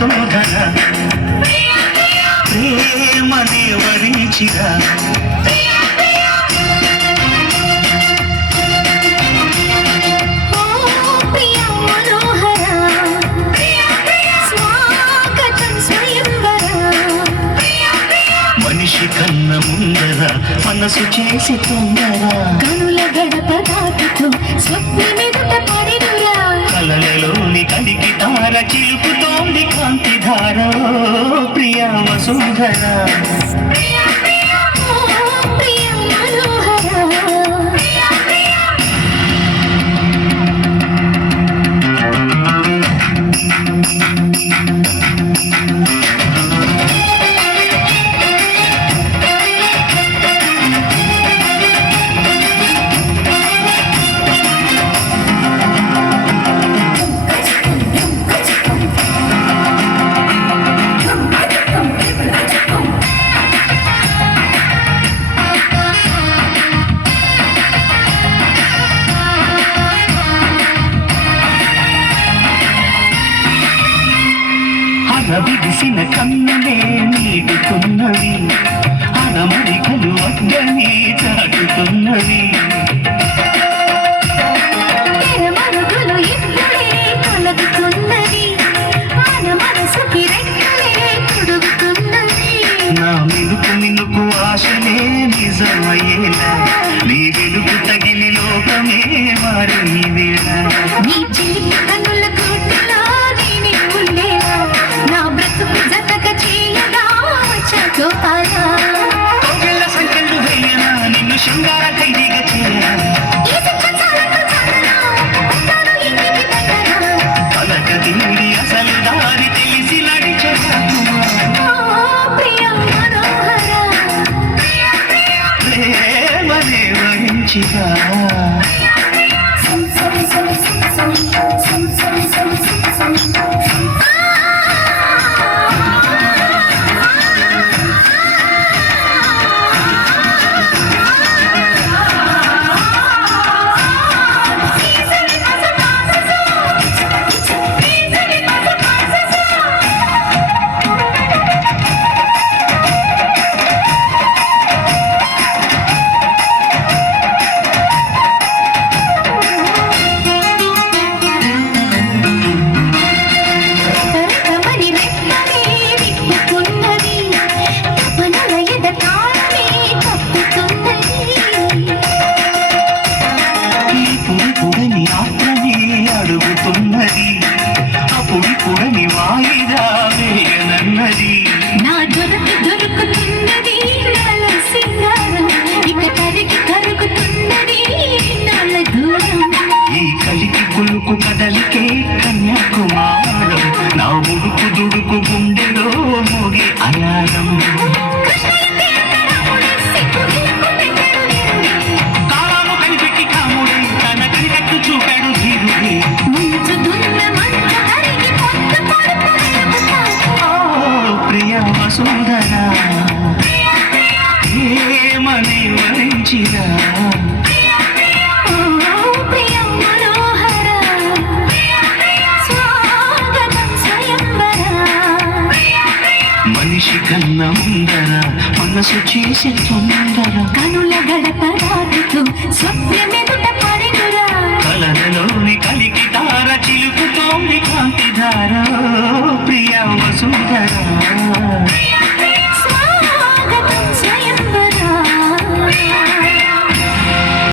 వసుధర ప్రేమనే వరించిరా మనిషి కన్న ముందర మనసు చేసి తొందర కనుల గడప దాటుతూ స్వప్నమెదుట పడినురా కలలలోని కలికి తార చిలుపుతోంది కాంతి ధార ప్రియా వసుధర విడిసిన కన్నులే నీడుతున్నవి అరమరికలు అడ్డని చాటుతున్నవి మరుగులు ఇప్పుడే కలుగుతున్నది మన మనసుకి రెక్కలే కొడుకుతున్నది నా మినుకు మినుకు ఆశలే నిజమయ్యేలా నీ వెలుగు తగిలి లోకమే మారని వేళ నీ చిలిపి కన్నుల కోటలో నేనే ఉండేలా నా బ్రతుకు జతక చేయగా చదువుతారా కోగిళ్ళ సంఖ్యలు వేయనా నిన్ను శృంగార ఖైదీగా చేయనా పలక తీరి అసలు దారి తెలిసి ప్రేమనే వరించిగా అడుగుతున్నది అప్పుడు కూడని వాయిదా వేయనన్నది నా దొరుకుతున్నది నాల సింగారం ఇక కరిగి కరుగుతున్నది నాల దూరం ఈ కలికి కులుకు కదలికే కన్యాకుమారం నా ఉడుకు దుడుకు గుండెలో మోగే అలారం కాలాను కనిపెట్టి కాముడే తన కనిపెట్టు చూపాడు ధీరుడే ప్రియా వసుధర ఏమని వరించిరా మనిషి కన్న ముందర మనసు చేసే తొందర కనుల గడప దాటుతూ స్వప్నమెదుట పడినురా కలలోని కలికి